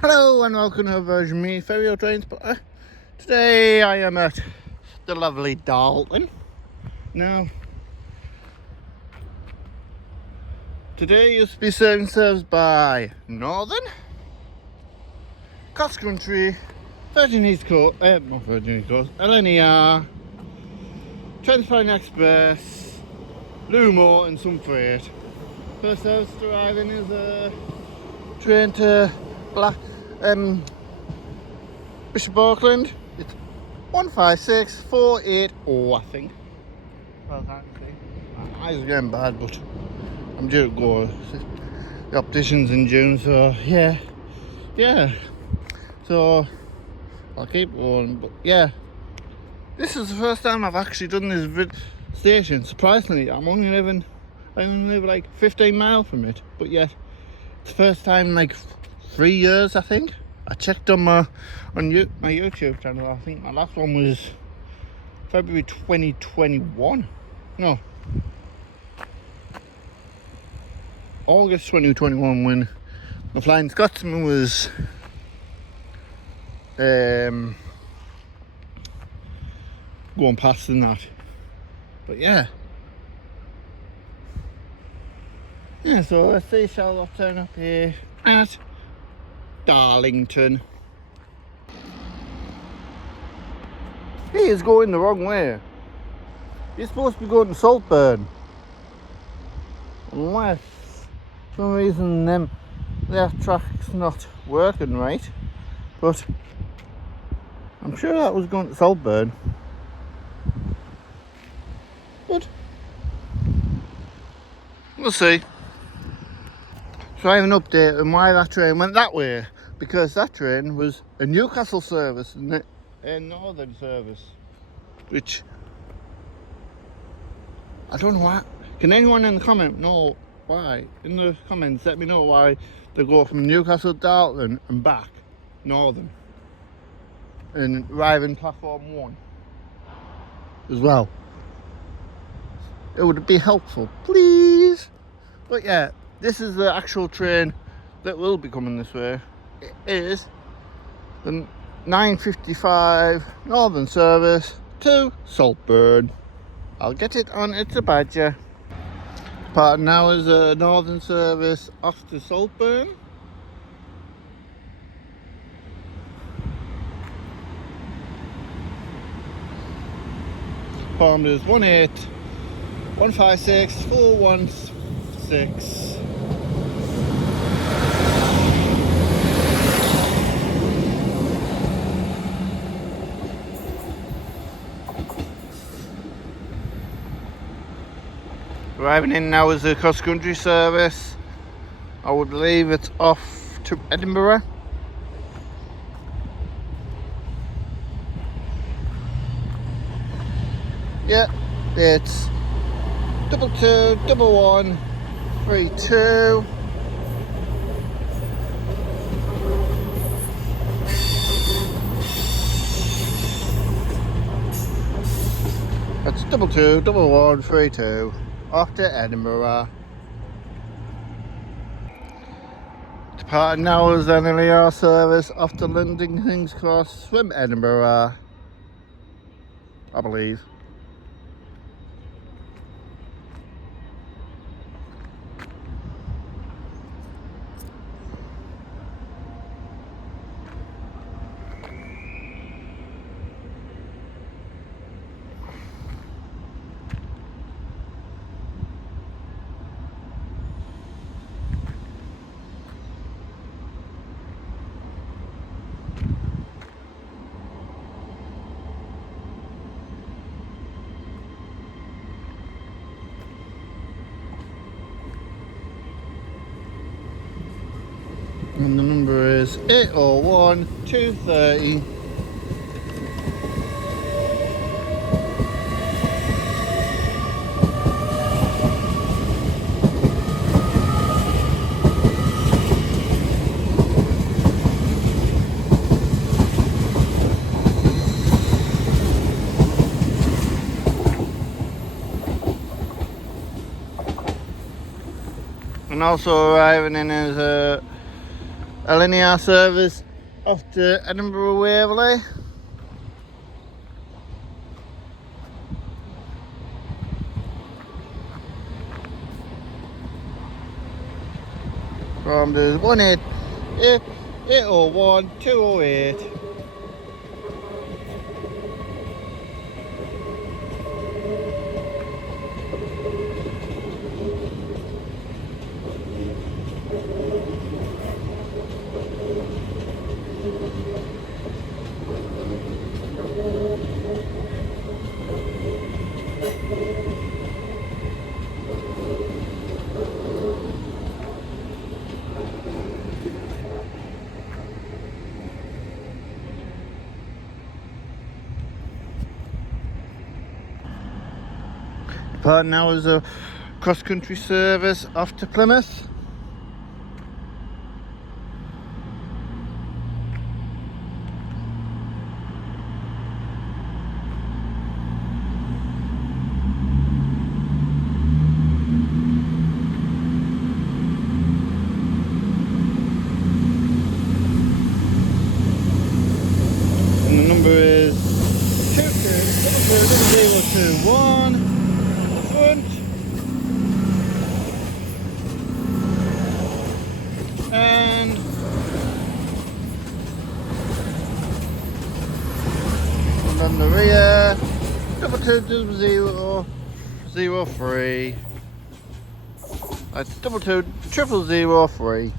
Hello and welcome to a version of me, Ferry Train Spotter. Today I am at the lovely Darlington. Now, today used to be served by Northern, Cross Country, Virgin East Coast, not Virgin East Coast, LNER, Transpine Express, LUMO and some freight. First service arriving is a train to Bishop Auckland. It's 156480, I think. Well, I can't see. My eyes are getting bad, but I'm due to go to the opticians in June, so yeah. So I'll keep going, but yeah. This is the first time I've actually done this station. Surprisingly, I only live like 15 miles from it, but yet it's the first time in like 3 years, I think. I checked on my YouTube channel. I think my last one was February 2021. No, August 2021, when my Flying Scotsman was going past and that. But yeah, so let's see, shall I turn up here at Darlington. He is going the wrong way. He's supposed to be going to Saltburn. Unless for some reason their track's not working right. But I'm sure that was going to Saltburn. But we'll see. So I have an update on why that train went that way. Because that train was a Newcastle service and a Northern service. Which I don't know why. Can anyone in the comment know why? In the comments, let me know why they go from Newcastle to Darlington and back Northern and arrive in platform 1 as well. It would be helpful, please. But yeah, this is the actual train that will be coming this way. It is the 9:55 Northern service to Saltburn. I'll get it on, it's a badger. Part now is a Northern service off to Saltburn. Formed is 18156 416. Arriving in now is a cross country service. I would believe it's off to Edinburgh. Yeah, it's 221132. That's 221132. Off to Edinburgh. Departing now is an LNER service off to London King's Cross from Edinburgh, I believe. And the number is 801 230. And also arriving in is a LNER service off to Edinburgh Waverley. From the 801 208. Part now is a cross-country service off to Plymouth. And the number is 22021 front. And on the rear, 22003. That's 22003.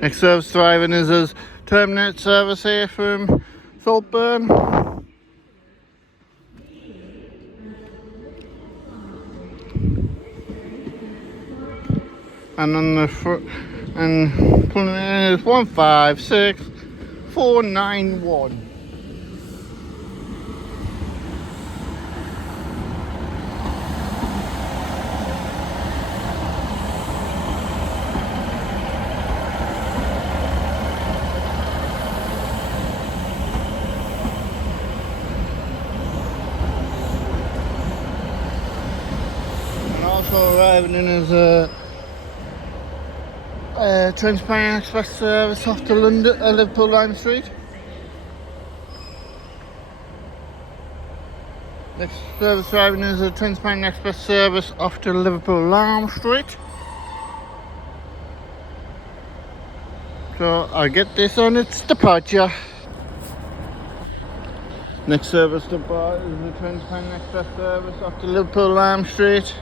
Next service driving is as terminate service here from Saltburn. And on the front, and pulling in is 156491. And also arriving in as a Transparent Express service off to Liverpool Lime Street. Next service driving is a Transparent Express service off to Liverpool Lime Street. So I'll get this on its departure. Next service depart is the Transparent Express service off to Liverpool Lime Street.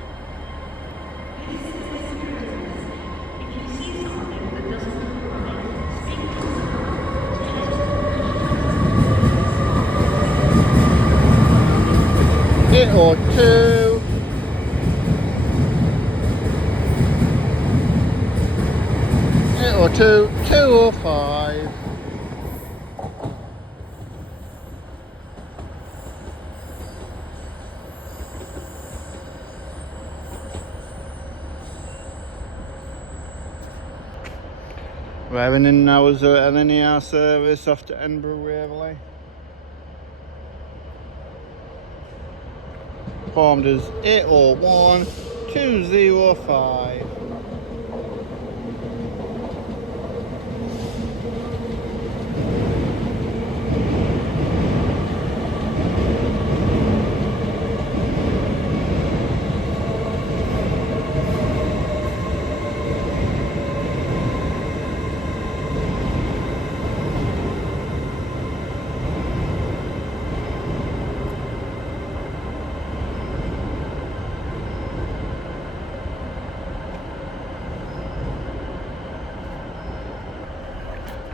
It or two. It or two, 205. Arriving in now is an LNER service off to Edinburgh Waverley. Formed as 801 205.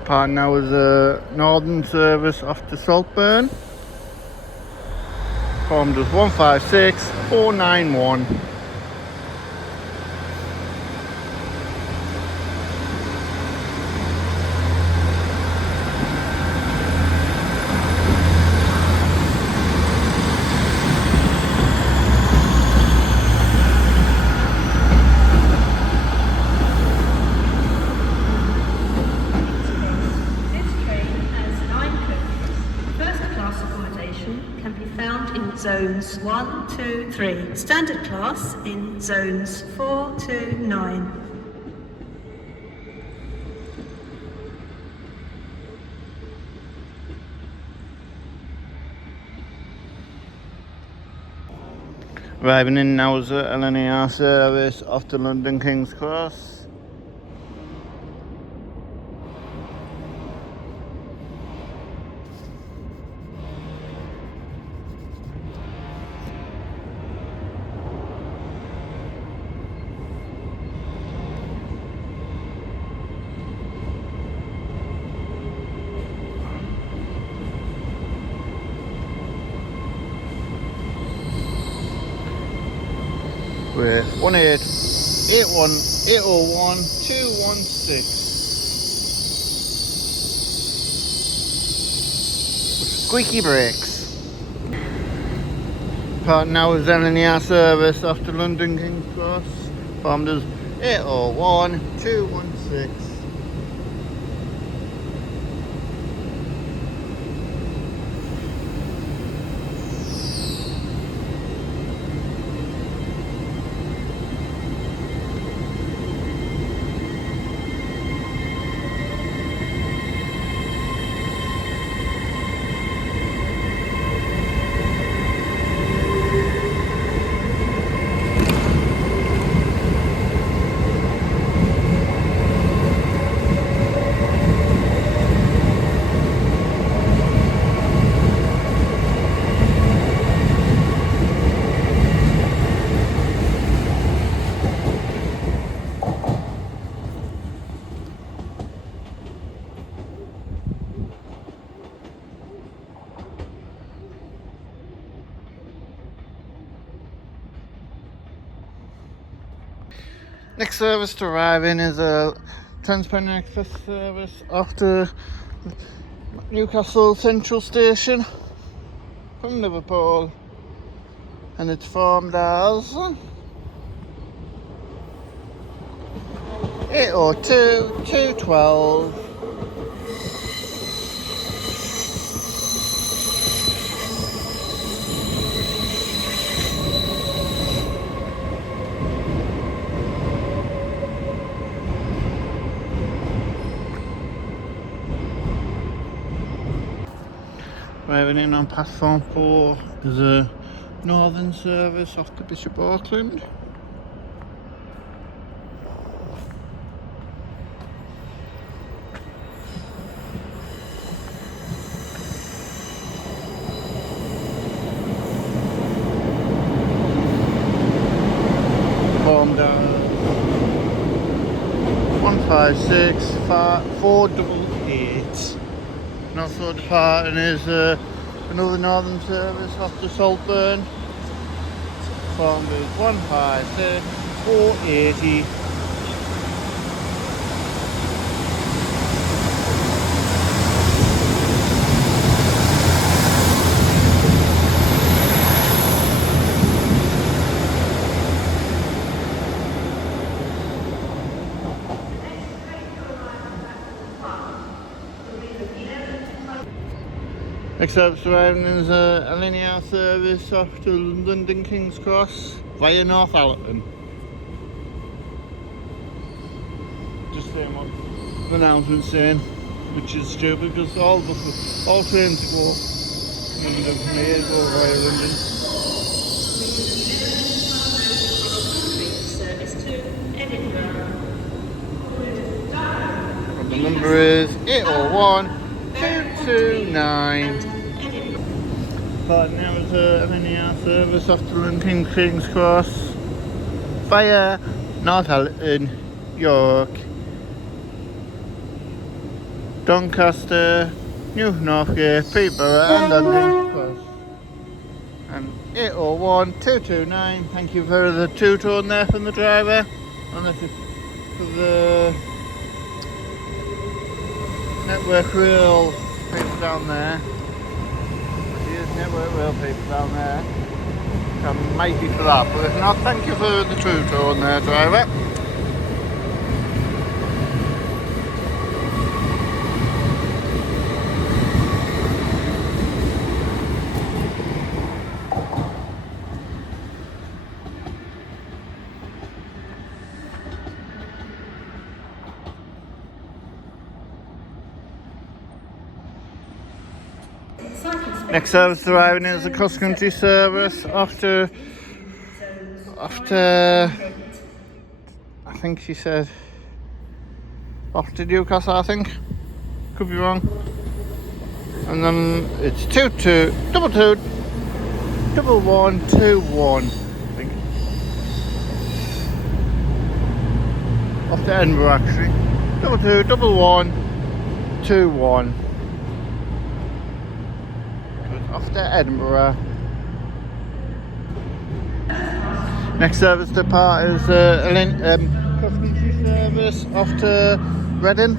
Part now is a northern service off to Saltburn. Formed as 156491. First class found in zones 1, 2, 3. Standard class in zones 4 to 9. Arriving in now is the LNER service off to London King's Cross. With 18801 squeaky brakes. Part now is LNER service off to London King's Cross. Formed as 801216. Next service to arrive in is a £10 express service after Newcastle Central Station from Liverpool, and it's formed as 802212. Arriving in on platform 4, there's a northern service off to Bishop Auckland. Formed 156-488. And also departing is another northern service off to Saltburn. Formed is 156-480. Next service arriving is a LNER service off to London King's Cross via Northallerton. Just saying what the announcement's saying, which is stupid because all trains go from here go via London. Service to Edinburgh. And the number is 801229. But now is a LNER service off to London King's Cross via Northallerton, York, Doncaster, New Northgate, Peterborough and London Cross. And 801229. Thank you for the two-tone there from the driver. And this is for the Network Rail people down there. Network Rail people down there. Might be for that, but if not, thank you for the true tone there, driver. Next service arriving is the cross-country service after I think she said after Newcastle, I think. Could be wrong. And then it's 22221121, I think. Off to Edinburgh actually. 221121. Off to Edinburgh. Next service depart is cross-country service off to Reading.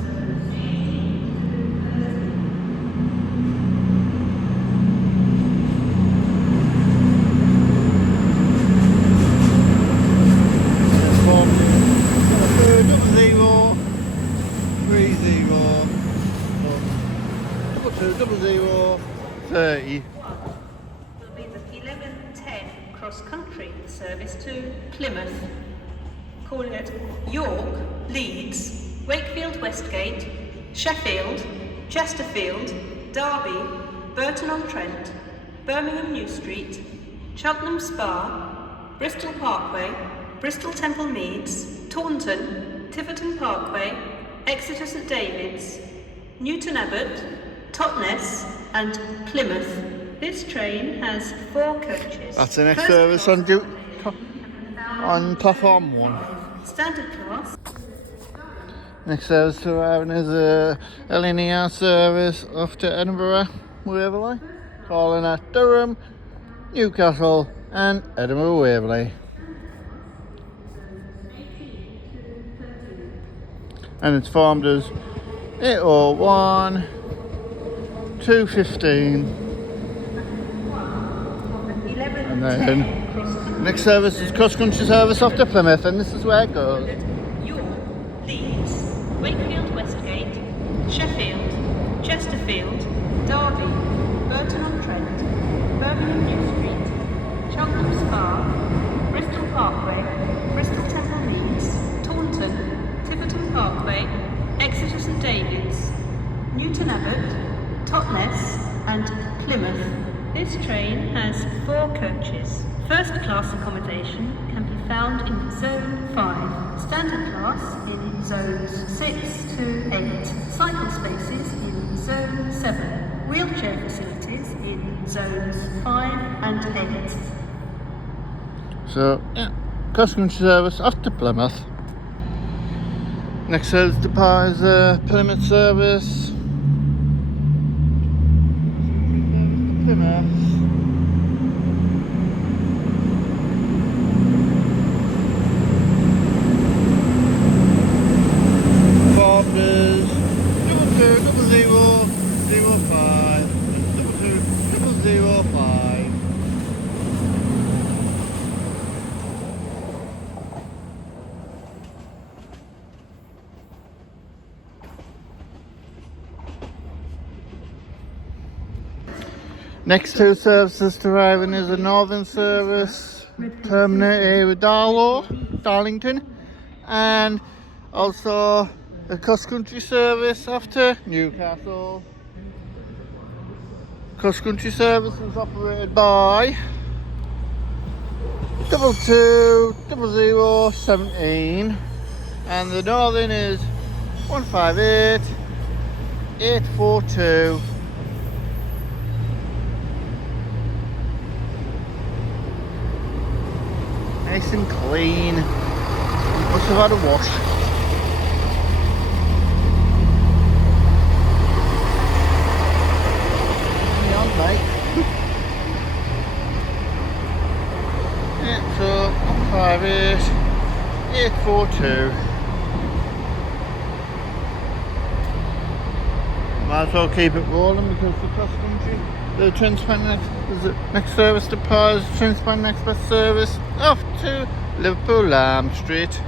Double zero 30. Will be the 11:10 cross-country service to Plymouth, calling at York, Leeds, Wakefield Westgate, Sheffield, Chesterfield, Derby, Burton-on-Trent, Birmingham New Street, Cheltenham Spa, Bristol Parkway, Bristol Temple Meads, Taunton, Tiverton Parkway, Exeter St David's, Newton Abbot, Totnes and Plymouth. This train has 4 coaches. That's the next service on platform 1. Standard class. Next service to arriving is a LNER service off to Edinburgh, Waverley, calling at Durham, Newcastle and Edinburgh Waverley. And it's formed as 801 215. And then next service is cross-country service off to Plymouth, and this is where it goes. York, Leeds, Wakefield Westgate, Sheffield, Chesterfield, Derby, Burton-on-Trent, Birmingham New Street, Cheltenham Spa, Bristol Parkway, Bristol Temple Meads, Taunton, Tiverton Parkway, Exeter St David's, Newton Abbot, Totnes and Plymouth. This train has 4 coaches. First class accommodation can be found in Zone 5, standard class in Zones 6 to 8, cycle spaces in Zone 7, wheelchair facilities in Zones 5 and 8. So, yeah, cross-country service off to Plymouth. Next service depart is a Plymouth service. Plymouth. Formed is 220005 and 22005. Next 2 services to arriving is a northern service terminated with Darlington, and also a cross-country service after Newcastle. Cross-country service is operated by 220017, and the northern is 158842. Nice and clean. Must have had a wash. Hang on, mate. Yeah, so 158842. Might as well keep it rolling because the cross country, the Transpanamax, next service to Pars, Transpanamax Express service off to Liverpool Lamb Street.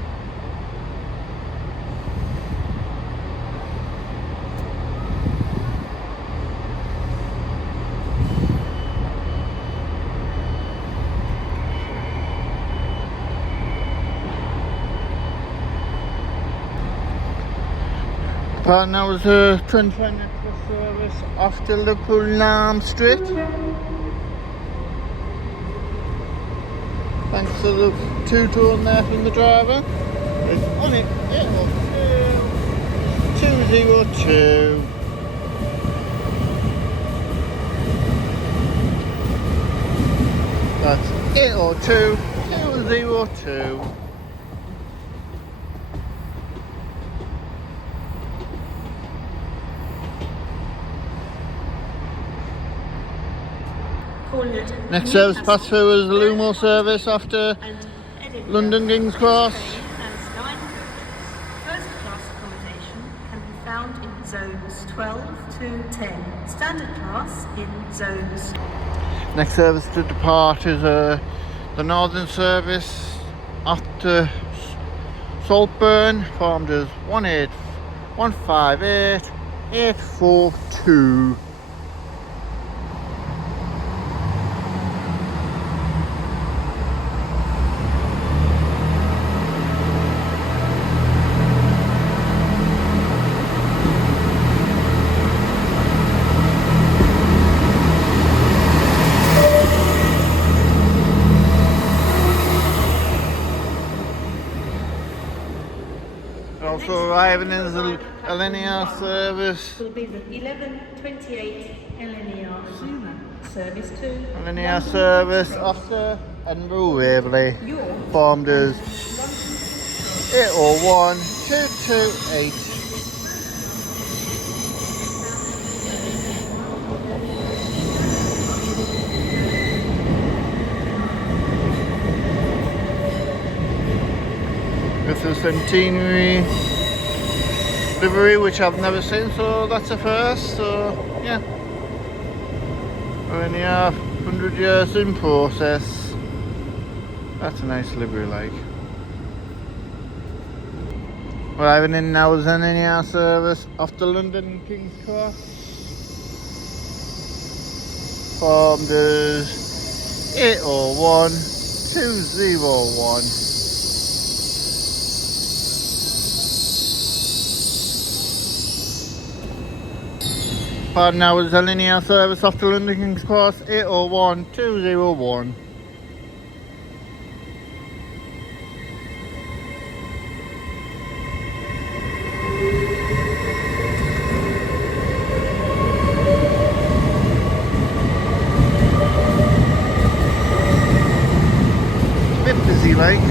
Part now is a Transpanamax Express service after Liverpool Lamb Street. Thanks to the two-tone there from the driver. It's on it, 202. That's 802 202. Next service pass through is the LUMO service after London King's Cross. First class accommodation can be found in zones 12 to 10. Standard class in zones. Next service to depart is the northern service after Saltburn, formed as 158 Also arriving in the LNER service. Will be the 1128 LNER LUMO service to LNER service after Edinburgh Waverley, formed as 801 228. It's a centenary livery which I've never seen, so that's a first. So yeah, we're only 100 years in process. That's a nice livery, like. Arriving in now is an LNER service after London King's Cross, formed as 801 201. Pardon, now is LNER service after London King's Cross, 801 201. A bit busy, like.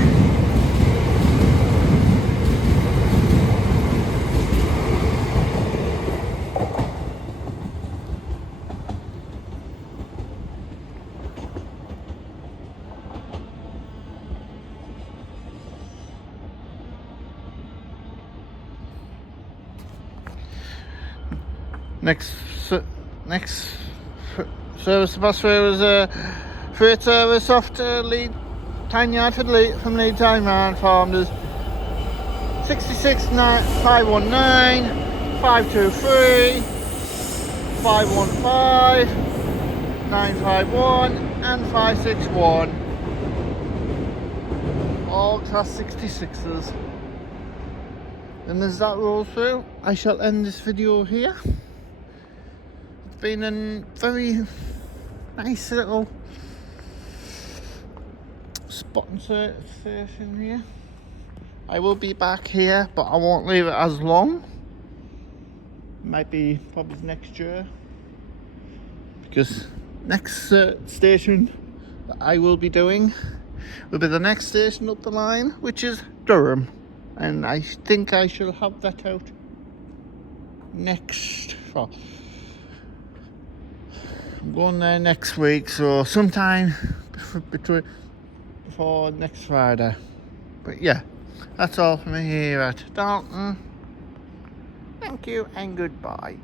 Next service to pass through is a freight service after Lead Tanyard from Lead Tyne, formed as 519 523 515 951 and 561. All class 66s. And as that rolls through, I shall end this video here. It's been a very nice little sponsor station here. I will be back here, but I won't leave it as long. Might be probably next year, because next station that I will be doing will be the next station up the line, which is Durham, and I think I shall have that out next. Well, I'm going there next week, so sometime before next Friday. But yeah, that's all from me here at Darlington. Thank you and goodbye.